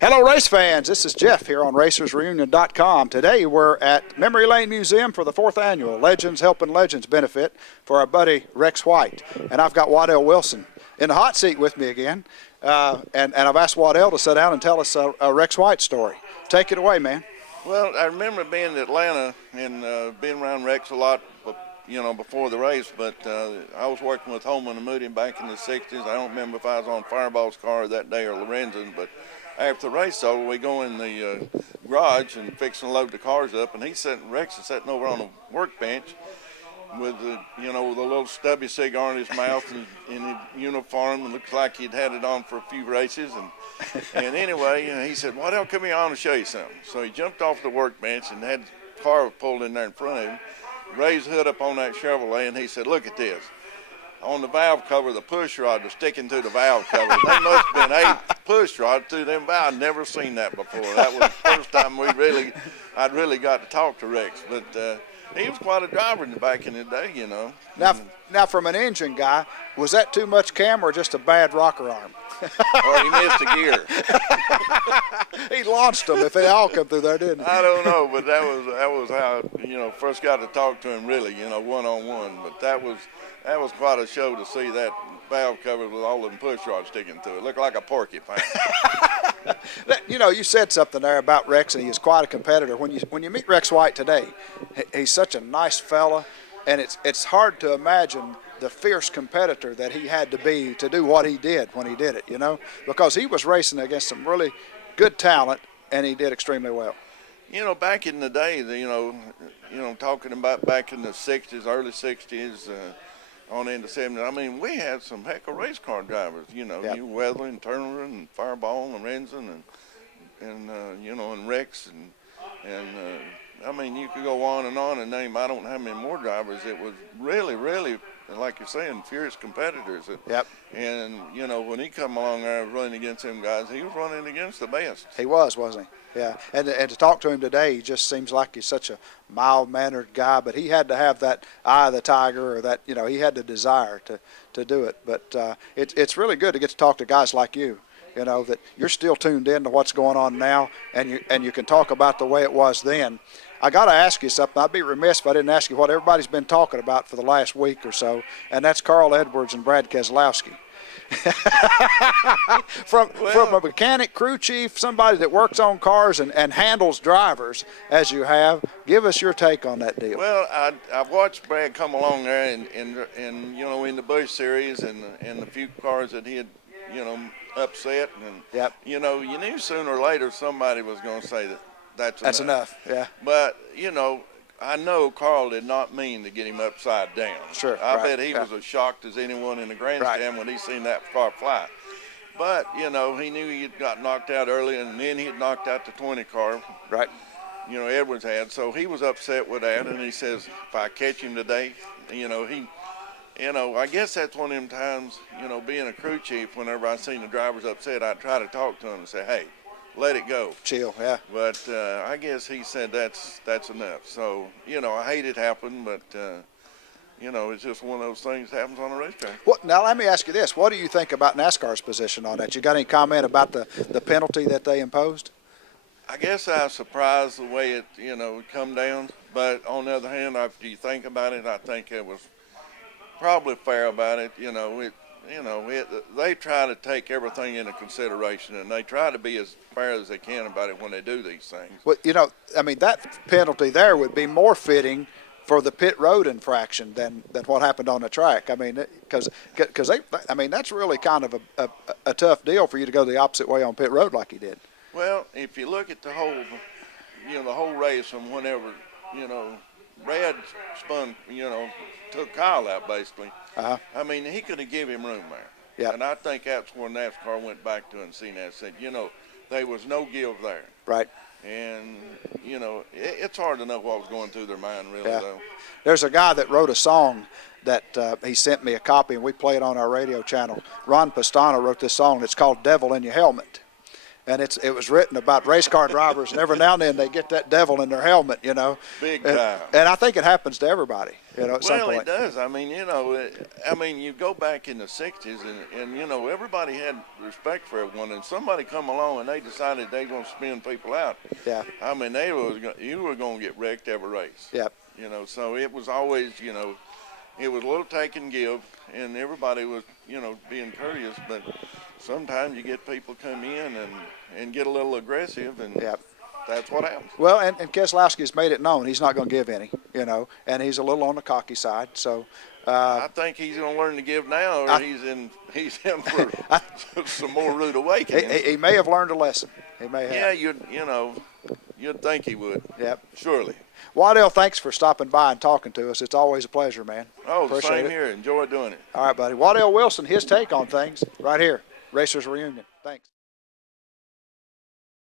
Hello, race fans. This is Jeff here on RacersReunion.com. Today we're at Memory Lane Museum for the 4th annual Legends Helping Legends benefit for our buddy Rex White. And I've got Waddell Wilson in the hot seat with me again. And I've asked Waddell to sit down and tell us a Rex White story. Take it away, man. Well, I remember being in Atlanta and being around Rex a lot, before the race, but I was working with Holman and Moody back in the 60s. I don't remember if I was on Fireball's car that day or Lorenzen's, but after the race over, we go in the garage and fixing to load the cars up, and Rex is sitting over on a workbench with the little stubby cigar in his mouth and in his uniform, and looks like he'd had it on for a few races. And anyway, he said, "Waddell, come here, I want to show you something." So he jumped off the workbench and had the car pulled in there in front of him, raised the hood up on that Chevrolet, and he said, "Look at this. On the valve cover, the push rod was sticking to the valve cover. They must have been 8 push rods to them valves. I'd never seen that before. That was the first time I'd really got to talk to Rex. But he was quite a driver back in the day, you know. Now, from an engine guy, was that too much cam or just a bad rocker arm? Or he missed a gear. He launched them if they all come through there, didn't he? I don't know, but that was how first got to talk to him really, one-on-one. But that was quite a show to see that valve cover with all them push rods sticking to it. Looked like a porcupine. You said something there about Rex, and he is quite a competitor. When you meet Rex White today, he's such a nice fella, and it's hard to imagine the fierce competitor that he had to be to do what he did when he did it, because he was racing against some really good talent, and he did extremely well. Back in the day, talking about back in the 60s, early 60s, on into 70s, I mean, we had some heck of race car drivers, Yep. You Waddell and Turner and Fireball and Lorenzen and Rex and I mean, you could go on and name, I don't know how many more drivers. It was really, really, like you're saying, fierce competitors. Yep. And, when he come along there running against them guys, he was running against the best. He was, wasn't he? Yeah. And to talk to him today, he just seems like he's such a mild-mannered guy, but he had to have that eye of the tiger, or that, he had the desire to do it. But it's really good to get to talk to guys like you. That you're still tuned in to what's going on now, and you can talk about the way it was then. I got to ask you something. I'd be remiss if I didn't ask you what everybody's been talking about for the last week or so, and that's Carl Edwards and Brad Keselowski. from a mechanic, crew chief, somebody that works on cars and handles drivers as you have, give us your take on that deal. Well, I've watched Brad come along there and in the Busch series and the few cars that he had upset, and yep. You knew sooner or later somebody was going to say that's enough. Yeah. But I know Carl did not mean to get him upside down. Sure. I bet he was as shocked as anyone in the grandstand when he seen that car fly. But he knew he had got knocked out early, and then he had knocked out the 20 car. Right. Edwards had, so he was upset with that, and he says, if I catch him today, I guess that's one of them times, being a crew chief, whenever I seen the drivers upset, I'd try to talk to them and say, hey, let it go. Chill, yeah. But I guess he said that's enough. So, I hate it happened, but, it's just one of those things that happens on a racetrack. Well, now let me ask you this. What do you think about NASCAR's position on that? You got any comment about the penalty that they imposed? I guess I was surprised the way it, come down. But on the other hand, after you think about it, I think it was probably fair about it. They try to take everything into consideration, and they try to be as fair as they can about it when they do these things. Well, that penalty there would be more fitting for the pit road infraction than what happened on the track. I mean, because that's really kind of a tough deal for you to go the opposite way on pit road like he did. Well, if you look at the whole race from whenever, Brad spun, took Kyle out basically. Uh-huh. I mean, he could have given him room there. Yeah. And I think that's where NASCAR went back to and seen that, said, there was no give there. Right. And, it's hard to know what was going through their mind, really, yeah. though. There's a guy that wrote a song that he sent me a copy, and we play it on our radio channel. Ron Pastano wrote this song. It's called Devil in Your Helmet. And it was written about race car drivers, and every now and then they get that devil in their helmet, Big time. And I think it happens to everybody, at some point. Well, it does. I mean, you go back in the 60s, and everybody everybody had respect for everyone, and somebody come along and they decided they going to spin people out. Yeah. I mean, you were going to get wrecked every race. Yep. You know, so it was always, you know, it was a little take and give, and everybody was, you know, being courteous. But sometimes you get people come in and get a little aggressive, and Yep. that's what happens. Well, and Keselowski's made it known he's not going to give any, you know, and he's a little on the cocky side. So I think he's going to learn to give now, or he's in for some more rude awakening. he may have learned a lesson. He may have. Yeah, you'd think he would. Yep. Surely. Waddell, thanks for stopping by and talking to us. It's always a pleasure, man. Oh, Appreciate same it. here. Enjoy doing it. All right, buddy. Waddell Wilson, his take on things right here. Racers Reunion. Thanks.